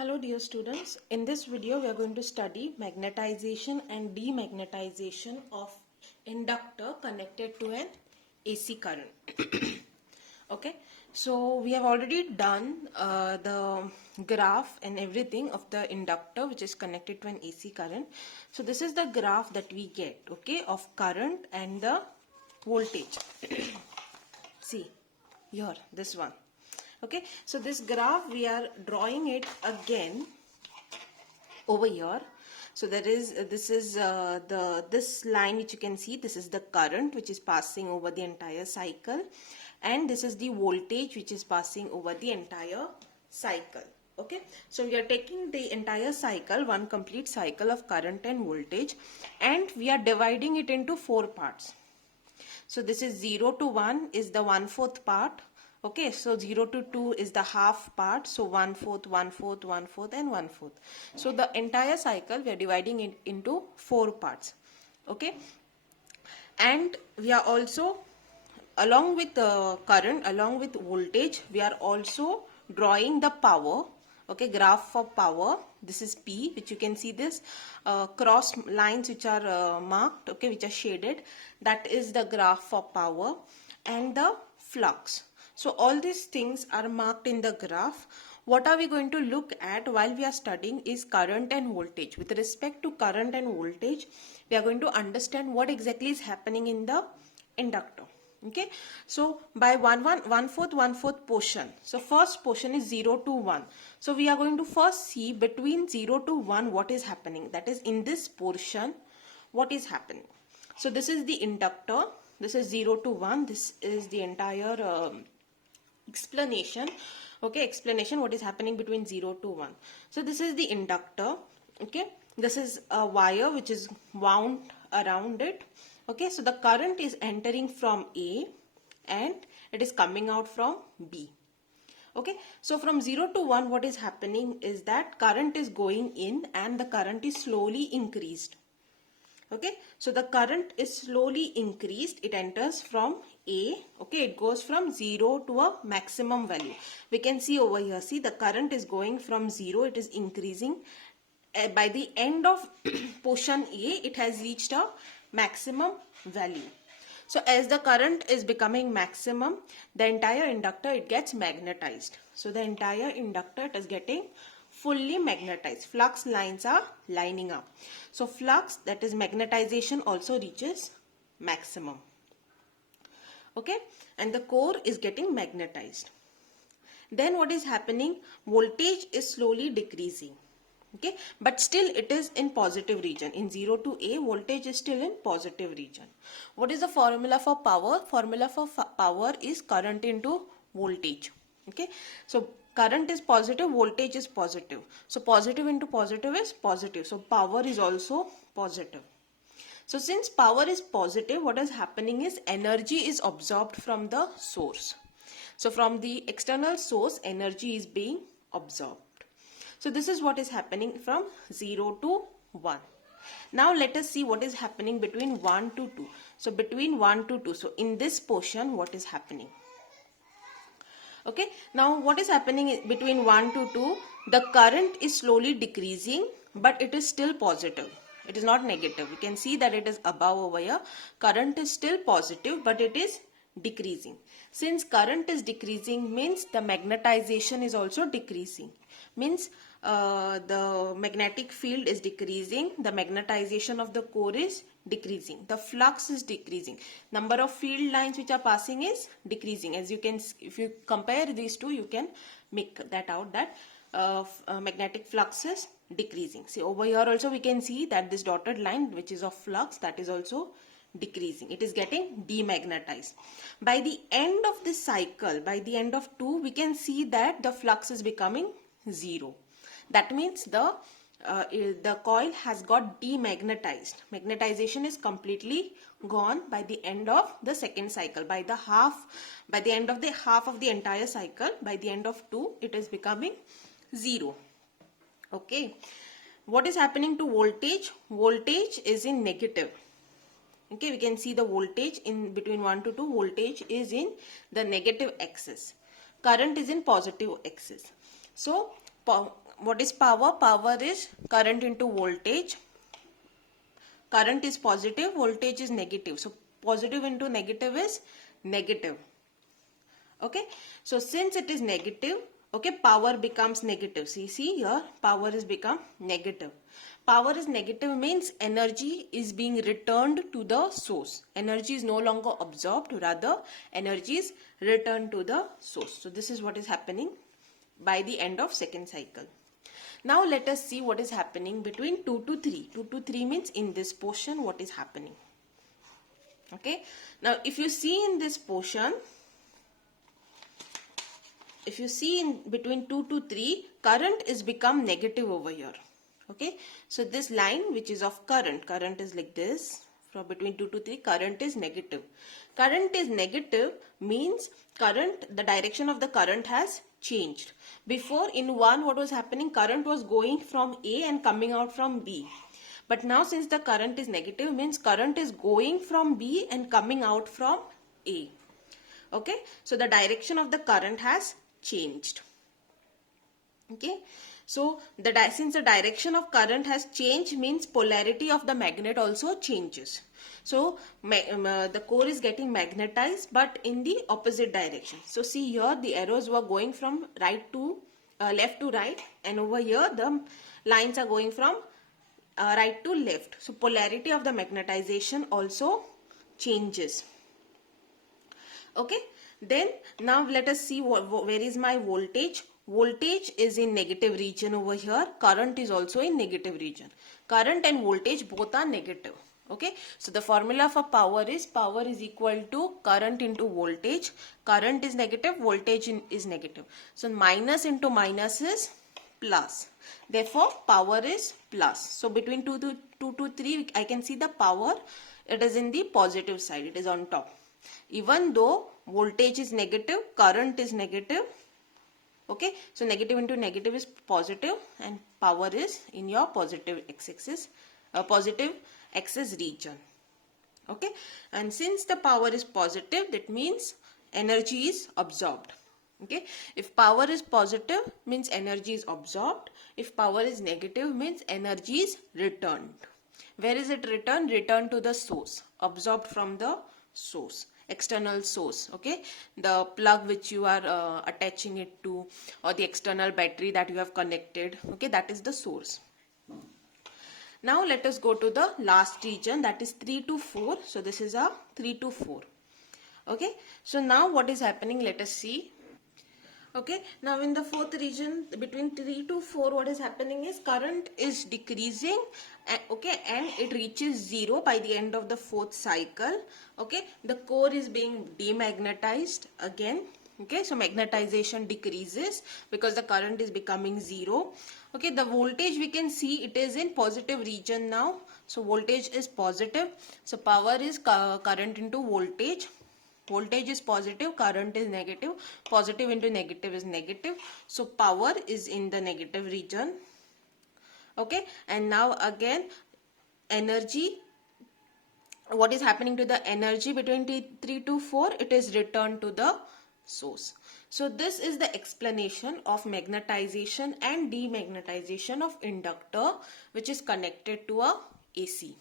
Hello dear students, in this video we are going to study magnetization and demagnetization of inductor connected to an AC current. Okay, so we have already done the graph and everything of the inductor which is connected to an AC current. So this is the graph that we get, okay, of current and the voltage. See here, this one. Okay, so this graph we are drawing it again over here. So there is this line which you can see, this is the current which is passing over the entire cycle, and this is the voltage which is passing over the entire cycle. Okay, so we are taking the entire cycle, one complete cycle of current and voltage, and we are dividing it into four parts. So this is 0 to 1 is the 1/4 part. Okay, so 0 to 2 is the half part. So 1/4, 1/4, 1/4 and 1/4. So the entire cycle we are dividing it into four parts. Okay, and we are also, along with the current, along with voltage, we are also drawing the power. Okay, graph for power. This is P, which you can see this cross lines which are marked, okay, which are shaded. That is the graph for power, and the flux. So all these things are marked in the graph. What are we going to look at while we are studying is current and voltage. With respect to current and voltage, we are going to understand what exactly is happening in the inductor. Okay, so by 1/4 portion. So first portion is 0 to 1. So we are going to first see between 0 to 1 what is happening. That is, in this portion what is happening. So this is the inductor. This is 0 to 1. This is the entire explanation. Okay, explanation what is happening between 0 to 1. So this is the inductor. Okay, this is a wire which is wound around it. Okay, so the current is entering from A and it is coming out from B. Okay, so from 0 to 1 what is happening is that current is going in and the current is slowly increased. Okay, so the current is slowly increased. It enters from A. Okay, it goes from 0 to a maximum value. We can see over here, see the current is going from 0, it is increasing. By the end of portion A, it has reached a maximum value. So as the current is becoming maximum, the entire inductor, it gets magnetized. So the entire inductor, it is getting fully magnetized. Flux lines are lining up. So flux, that is magnetization, also reaches maximum. Okay, and the core is getting magnetized. Then what is happening? Voltage is slowly decreasing. Okay, but still it is in positive region. In 0 to A, voltage is still in positive region. What is the formula for power? Formula for power is current into voltage. Okay, so current is positive, voltage is positive. So positive into positive is positive. So power is also positive. So since power is positive, what is happening is energy is absorbed from the source. So from the external source, energy is being absorbed. So this is what is happening from 0 to 1. Now let us see what is happening between 1 to 2. So between 1 to 2. So in this portion, what is happening? Okay. Now what is happening between 1 to 2? The current is slowly decreasing, but it is still positive. It is not negative. You can see that it is above over here. Current is still positive, but it is decreasing. Since current is decreasing, means the magnetization is also decreasing. Means the magnetic field is decreasing, the magnetization of the core is decreasing, the flux is decreasing, number of field lines which are passing is decreasing. As you can, if you compare these two, you can make that out, that magnetic flux is decreasing. See over here also we can see that this dotted line which is of flux, that is also decreasing. It is getting demagnetized. By the end of this cycle, by the end of 2, we can see that the flux is becoming 0. That means the coil has got demagnetized. Magnetization is completely gone by the end of the second cycle. By the end of the half of the entire cycle, by the end of 2, it is becoming 0. Okay. What is happening to voltage? Voltage is in negative. Okay, we can see the voltage in between 1 to 2, voltage is in the negative axis. Current is in positive axis. So what is power? Power is current into voltage. Current is positive, voltage is negative. So positive into negative is negative. Okay, so since it is negative, okay, power becomes negative. See here, power is become negative. Power is negative means energy is being returned to the source. Energy is no longer absorbed, rather energy is returned to the source. So this is what is happening by the end of second cycle. Now let us see what is happening between 2 to 3. 2 to 3 means in this portion what is happening. Okay, now if you see in this portion, if you see in between 2 to 3, current is become negative over here. Okay, so this line which is of current is like this. From between 2 to 3, current is negative. Current is negative means the direction of the current has changed. Before in 1, what was happening? Current was going from A and coming out from B. But now since the current is negative means current is going from B and coming out from A. Okay, so the direction of the current has changed. Okay, so since the direction of current has changed means polarity of the magnet also changes. So the core is getting magnetized but in the opposite direction. So see here the arrows were going from right to left to right, and over here the lines are going from right to left. So polarity of the magnetization also changes. Okay, then now let us see where is my voltage. Voltage is in negative region over here. Current is also in negative region. Current and voltage both are negative. Okay, so the formula for power is equal to current into voltage. Current is negative, voltage is negative. So minus into minus is plus. Therefore power is plus. So between 2 to 3 I can see the power, it is in the positive side, it is on top. Even though voltage is negative, current is negative. Okay, so negative into negative is positive and power is in your positive x-axis, positive axis region. Okay, and since the power is positive, that means energy is absorbed. Okay, if power is positive means energy is absorbed. If power is negative means energy is returned. Where is it returned? Returned to the source, absorbed from the source, external source. Okay, the plug which you are attaching it to, or the external battery that you have connected. Okay, that is the source. Now let us go to the last region, that is 3 to 4. So this is a 3 to 4. Okay, so now what is happening, let us see. Okay, now in the fourth region between 3 to 4, what is happening is current is decreasing, okay, and it reaches 0 by the end of the fourth cycle. Okay, the core is being demagnetized again. Okay, so magnetization decreases because the current is becoming 0. Okay, the voltage we can see it is in positive region now. So voltage is positive. So power is current into voltage. Voltage is positive, current is negative. Positive into negative is negative. So power is in the negative region. Okay, and now again energy, what is happening to the energy between 3 to 4? It is returned to the source. So this is the explanation of magnetization and demagnetization of inductor which is connected to a AC.